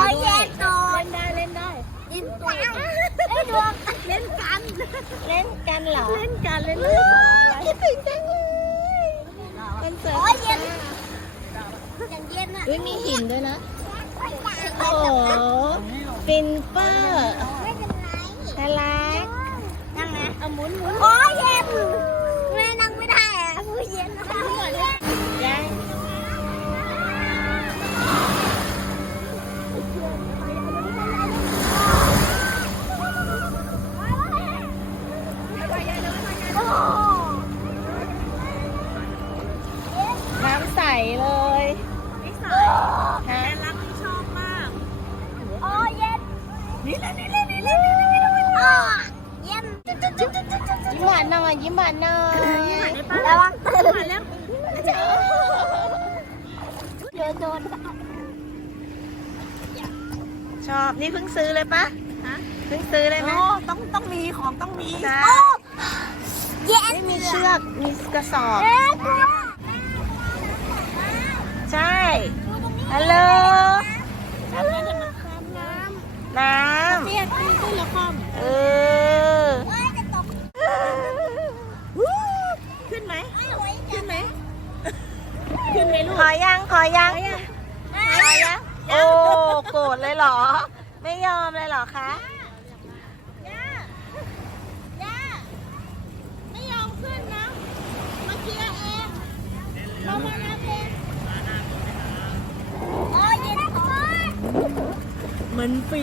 ด้วยเล่นได้เล่นได้ยิงตัวเล่นดวง เล่นกัน เล่นกันเหรอ เล่นกัน เล่นเล่นคิดถึงจังเลยเป็นเสือโอ้ยเย็นอย่างเย็นอ่ะมีหินด้วยนะโอ้ฟินเปอร์านหน่องยิ้มบานน้องยร้วังหวานแล้วเจอโดชอบนี่เพิ่งซื้อเลยปะฮะเพิ่งซื้อเลยไหมโอ้ต้องต้องมีของต้องมีนะไม่มีเชือก มีกระสอบใช่ฮัลโหลอยังขอยังขอยังโอ้ โกรธเลยเหรอ ไม่ยอมเลยเหรอคะมันปี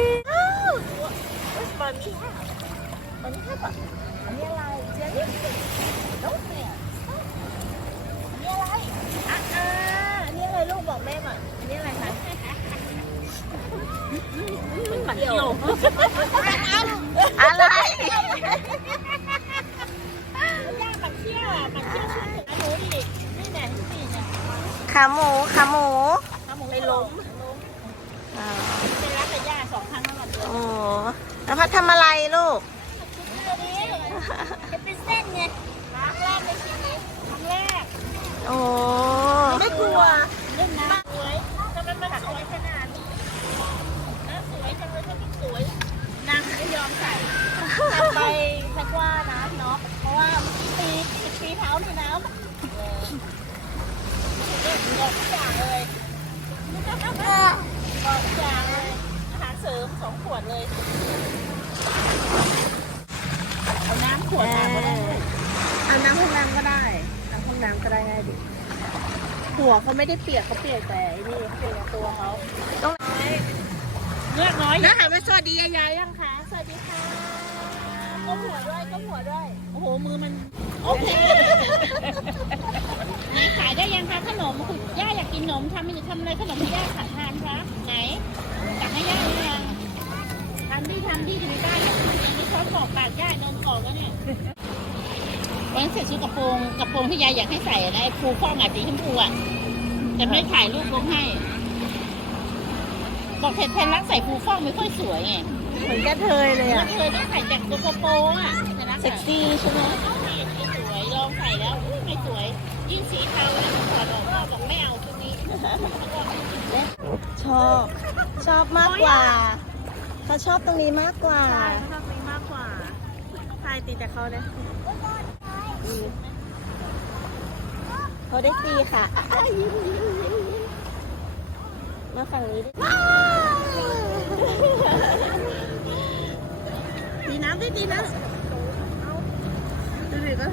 มันนี่มันนี่ค่ะปะอันนี้อะไรเจ๊เดี่ยวอะไรแยกแบบเชี่ยวแบบเชี่ยวขาหมูขาหมูขาหมูไปล้มเป็นรักแต่ย่าสองครั้งตลอดเดือนอ๋อแล้วพัดทำอะไรลูกเป็นเส้นไงครั้งแรกเป็นไงครั้งแรกโอ้ไม่กลัวเล่นน้ำสวยทำไมมันสวยจสวยนางไม่ยอมใส่ทำไปแพ็กว่านะเนาะ เพราะว่ามีตีตีเท้าในน้ำเออหมดทุกอย่างเลยหมดทุกอย่างเลยอาหารเสริมสองขวดเลย เอาน้ำขวดมาเอาน้ำพุ่งน้ำก็ได้น้ำพุ่งน้ำก็ได้ไงดิหัวเขาไม่ได้เปียกเขาเปียกแต่นี่เปียกตัวเขาเลือกน้อยนะคะไปสวัสดียายยังคะสวัสดีค่ะก็หัวด้วยก็หัวด้วย โอ้โหมือมันโอเคไหนขายได้ยังคะขนมคุณย่าอยากกินขนมทำมีทำอะไรขนมย่าขายทานครับ ไหนจากให้ย่าเลยค่ะทำที่ทำที่จะไม่ได้ยังมีชเขาบอกปากย่านมปอกแล้วเนี่ยวันเสร็จชุดกระโปรงกระโปรงที่ยายอยากให้ใส่อะไรครูข้องอาจจะชมพูอ่ะจะไม่ถ่ายรูปลงให้อกเห็นแทนรักใส่ผูฟ้องไม่ค่อยสวยไงเหมือนกระเทยเลยอะกระเทยต้อใส่แจ็คสโคโปอะเซ็กซี่ใช่ไหมไม่สวยลองใส่แล้วอุ้ยไม่สวยยิ่งสีเทาแล้วถอดออกก็บอกไม่เอาตัวนี้ชอบชอบมากกว่าเขาชอบตรงนี้มากกว่าใช่ชอบตรงนี้มากกว่าใครตีจากเขาเลยเขาได้ตีค่ะมาฝั่งนี้ว้าีน้ำดิดีนะดูดิก็